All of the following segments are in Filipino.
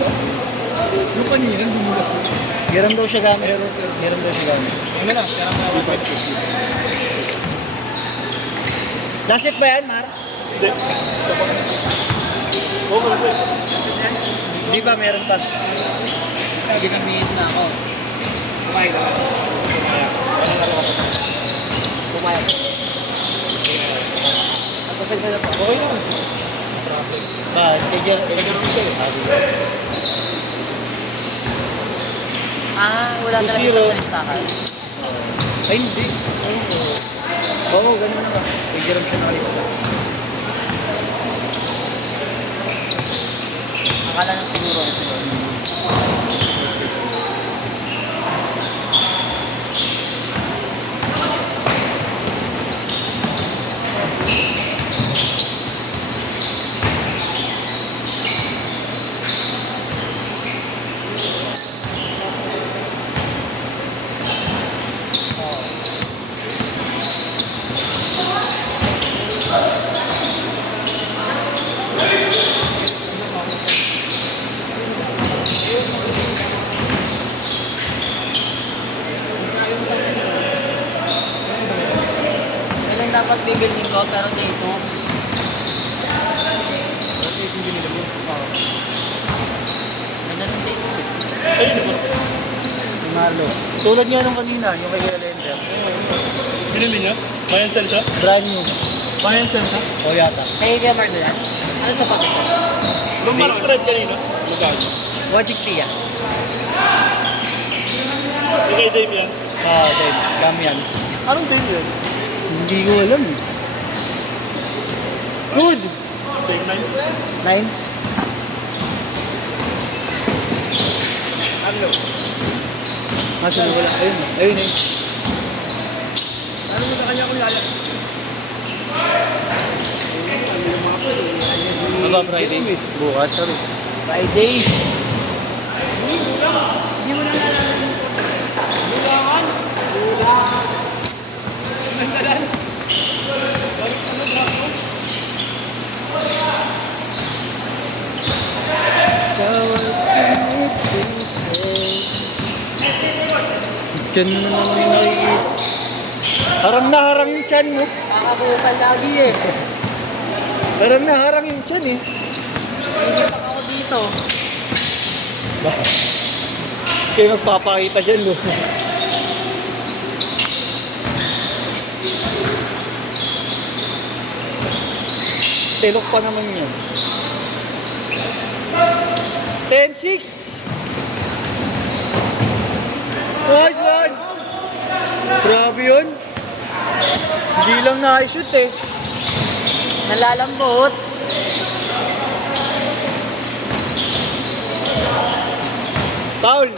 Yung kanina, dumulas mo. Hiram daw siya gamit. Hiram daw siya gamit. Ano na? Kaya na ako. Dasit ba yan, Mar? Hindi. Di ba meron pa? Ginamihis na ako. Kumain na. Pumayag. Napasag na po. Okay na. Ba, kaya Wala talaga 2-0. sa listahan. Ay, hindi. Oo, ganun na ba? Hiram siya nakalista. Akala nang siguro ito. Kailan dapat bibilhin ko pero sa ito. Ganda ng date. Marlo. Tulad nga nung kanina, yung kay Lender. Binili niya? Bayan sell siya? Brand new. Bayan sell siya? O yata. Kaya kaya Mardo yan? Ano sa pakita? Nung marang red kanina? Magkano? 160 yan. Yung kay Dave yan? Dave. Damians. Anong Dave yan? Hindi ko alam eh. Good! Dave 9? 9? Ano? Masunod ko lang. Ayun. Ayun eh. Ano mo sa kanya kung yaya? Ano ba Friday? Bukas, sorry. Friday! Hindi mo na nalaman. Bulangan! Bulangan! Nandalan! Diyan mo naman nakikita. Harang na harang yung tiyan mo. Nakakabukal lagi eh. Harang na harang yung tiyan eh. Hindi pa ako dito. Kayo magpapakita dyan mo. Telok pa naman yan. 10-6. Nice one! Grabe yun. Hindi lang na-shoot eh. Nalalambot. Foul!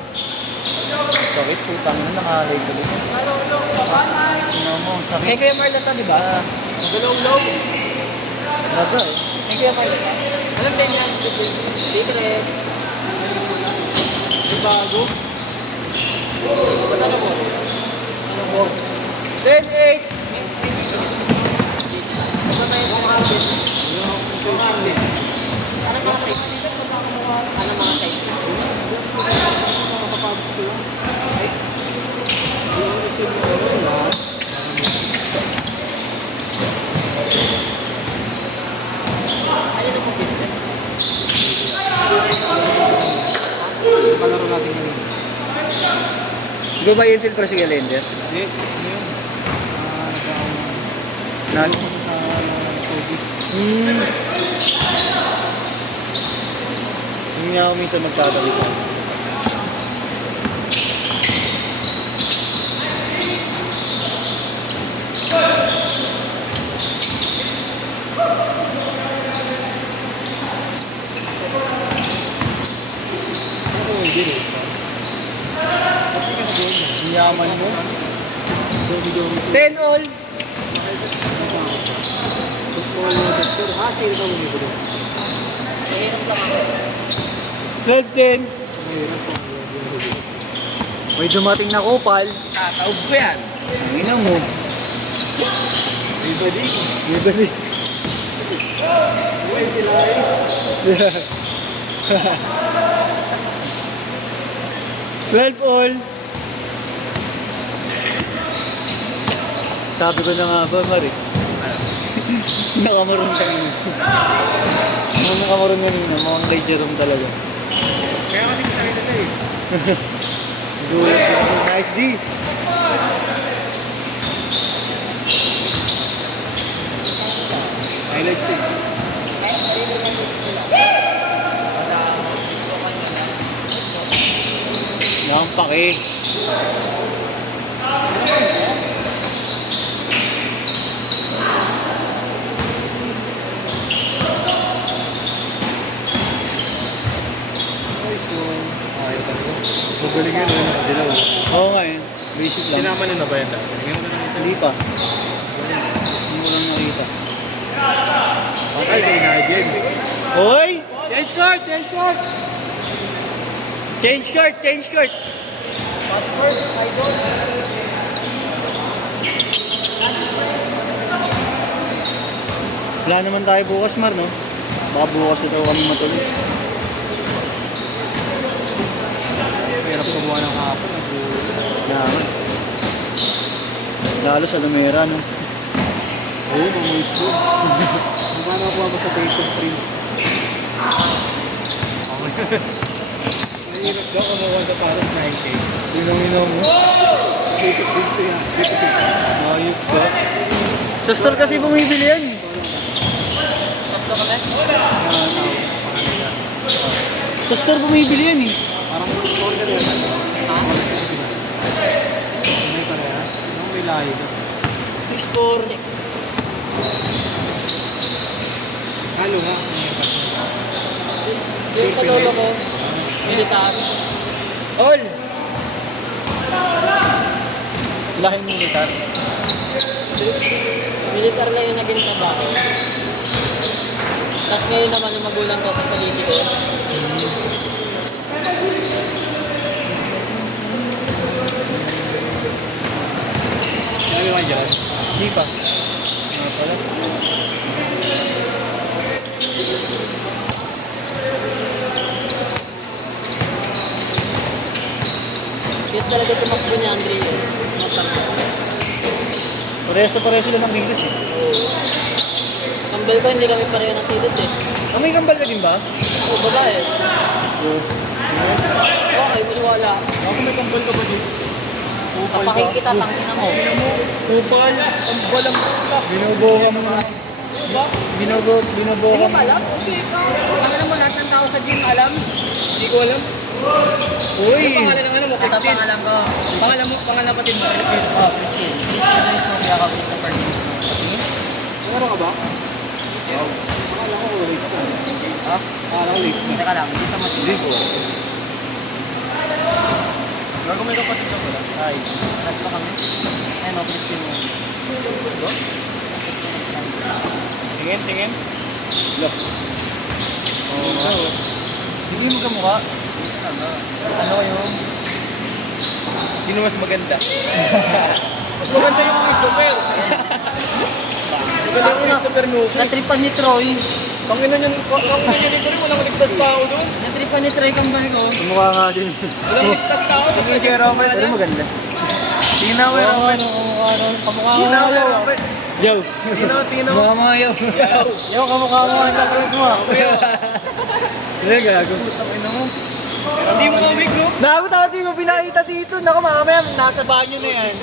Sakit putang na, nakalay ko dito. Ano mo, sakit. Kaya kaya Marlo to, di ba? Galaw-law! Naga eh. Kaya kaya Marlo to. Alam din yan. Secret. Yung bago? Ano mo? Ano mo? 10-8. Ano tayo kung habit? Ano mga size? Ano mga size? Ano na pong pinili? Palaro natin ngayon. Di ba yun silver si Galender? Hindi. Ano yun? Nani? Hindi nga ako minsan magpapalik. Ako hindi rin. Yaman mo. 10 all. Mahirap lang ako. 12-10. May dumating na kupal. Tataog ko yan. Ina mo. Everybody. Ibali. Uy, sila eh. 12 all. Sabi ko na nga ba, Mari? Nakamarun kanina. Nung nakamarun kanina, mukhang kay Jerome talaga. Kaya kasi kita kita eh. Good. Nice D. Highlights eh. Nakampak eh. Ayaw talaga. Magaling yun eh. Dilaw. Oo nga eh. Basic lang. Sinama nyo na ba yan dati? Ngayon mo na lang ito. Hindi pa. Hindi mo lang nakita. Ay, kay Nigel. Hoy! Change card! Change card! Change court! Change court! Wala naman tayo bukas, Mar, no? Baka bukas ito kami matuloy. Hirap kumuha ng hapon. Naman. Lalo sa Lumera, no? Oo, mamulis ko. Magkano ako ako sa paper print? Nahihirap daw kumuha sa parang 9K. Inom-inom mo. Paper print ko yan. Paper print. Ayop ka. Sa store kasi bumibili yan. Sakto kami? Sa store bumibili yan eh. Parang order yan. Ha? May parehas. Ano may lahi ka? 6'4". Halo nga. Yung sa lolo ko, militar. All! Lahing militar. Militar lang yung naging trabaho. Tapos ngayon naman yung magulang ko sa politiko. Ano yung dyan? Hindi pa. Ano pala? Kaya talaga tumakbo ni Andre yun. Pareho sila ng English eh. Kambal ko, hindi kami pareho ng tilos eh. Ah, may kambal ka din ba? Oo, babae. Okay, maniwala. Ako may kambal ka ba dito? Kapaking kita, tangina mo. Kupal. Ang balang ka. Binubuha mo na. Binubuha Hindi mo. pa alam? Alam mo lahat ng tao sa gym, alam? Hindi ko alam. Uy! Pangalan ng ano mo? Ito Christine. pangalan ko. Pangalan patid mo? Christine. Oh, Christine. Christine Joyce Mobia ka, Christopher James. Meron ka ba? Akala ko late ka. Ha? Akala ko late ka. Teka lang, dito mo Hindi ko. Gago may kapatid ka pala. Ay, tatlo kami. Ayun o, Christine mo. Tingin. Look. Oo. Hindi mo kamukha. Ano yun? Sino mas maganda? Mas maganda yung Christopher. Maganda yung Christopher Nuki. Natripan ni Troy. Pangina niya nito rin. Walang ligtas pa ako doon. Natripan ni Troy kambal ko. Kamukha nga din. Walang ligtas pa ako. Sige, kay Robert. Pero maganda. Tinaw eh, Robert. Kamukha Tinaw nga. eh, Robert. Yo! Tinaw. Mga mga yo. Yo, kamukha mo ang kapatid mo ah. Hindi, gago. Hindi mo kami group. Naku, di mo pinakita dito. Naku, mamaya nasa banyo na yan.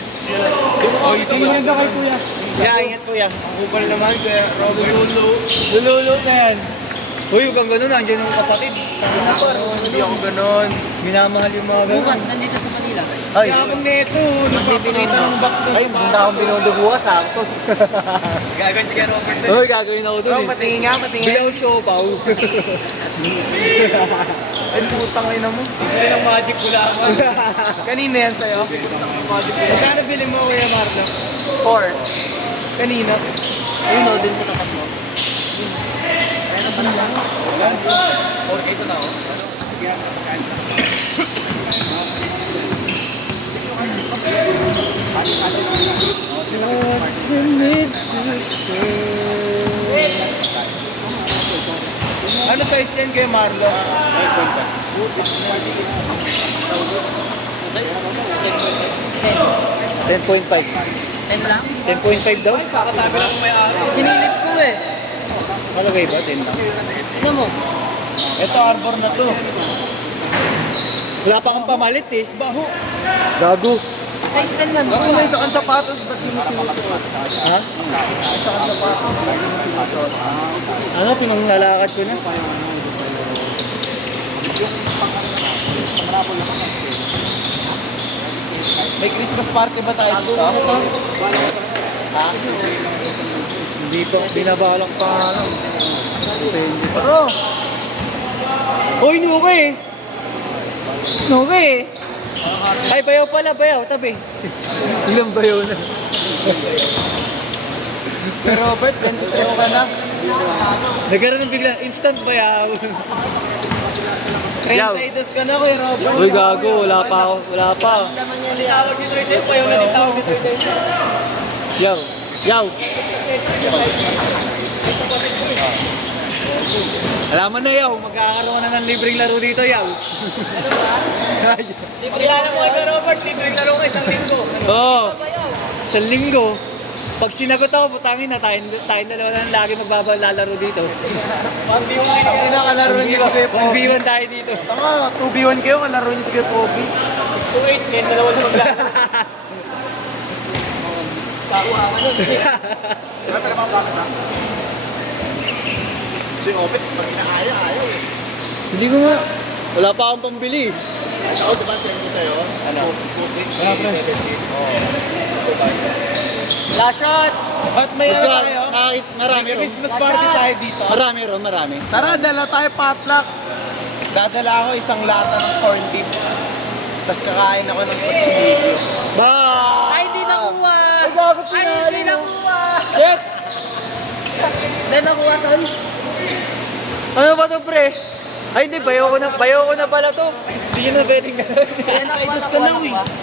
Oy, Tingnan ka kay kuya. Yeah, ingat kuya. Ang kupal naman kaya Robert. Lululo na yan. Uy, huwag kang ganun. Nandiyan yung kapatid. Hindi ako ganon. Minamahal yung mga ganun. Bukas, nandito sa Manila. Ay, Kaya akong neto. Nagpapakita ng box doon. ay, punta akong binondo bukas. Sakto. Gagawin si kay Robert doon. Uy, gagawin ako dun eh. Patingin nga, patingin. Bilaw siopaw. Ay, putang ina mo. Hindi ng magic wala ako. Kanina yan sa'yo? Magkano bili mo, Kuya Marlo? 4. Kanina? Ayun o, dun sa tapat mo. Okay, ito na ako. Ano size yan kay Marlo? 5.5. 10.5. 10 lang? 10.5 daw? Kakatabi lang may araw. Sinilip ko eh. Malagay ba? 10 lang. Ano mo? Ito, arbor na to. Wala pa kang pamalit eh. Baho. Gago. Size 10 lang. Ako may isang sapatos, ba't yung sinusuot? Ha? Ano? Pinanglalakad ko na. May Christmas party ba tayo dito? Ha? Hindi pa, binabalak pa ano. Depende. Bro! Hoy, nuka eh! Nuka eh! Ay, bayaw pala, bayaw, tabi. Ilang bayaw na. Pero Robert, ganito sa'yo ka na. Nagkaroon ng bigla, instant bayaw. 32 ka na, Kuya Robert. Uy, gago, wala pa ako, wala pa. Tawag ni Trisay, payaw na din tawag ni Trisay. Yaw, yaw. Alaman na yaw, magkakaroon na ng libreng laro dito, yaw. Ano ba? Pakilala mo kay Kuya Robert, libreng laro ka isang linggo. Oo, sa linggo. Pag sinagot ako, putangin na, tayong dalawa na lagi magbabalalaro dito. 1v1 kayo na kalaro niyo si Kuya Pogi. 1v1 tayo dito. Tama, 2v1 kayo, kalaro niyo si Kuya Pogi. 6-8, ngayon dalawa na maglalaro. Kakuha ka nun. Diba talaga mga bakit ha? Si Opet, pag inaaya, ayaw eh. Hindi ko nga. Wala pa akong pambili. Ako, diba send ko sa'yo? Ano? 260, 70. Oo. Last shot! At may ano tayo? Kahit marami May ron. Christmas party tayo dito. Marami ron, marami. Tara, dala tayo potluck. Dadala ako isang lata ng corned beef. Tapos kakain ako ng kutsilyo. Ba! Ay, di nakuha! Ay, gago, Ay, pinali di mo. nakuha! Shit! Di nakuha, tol. Ano ba to, pre? Ay, hindi, bayaw ko na pala to. Hindi na pwedeng gano'n. Kaya nakaidos ka na, uy.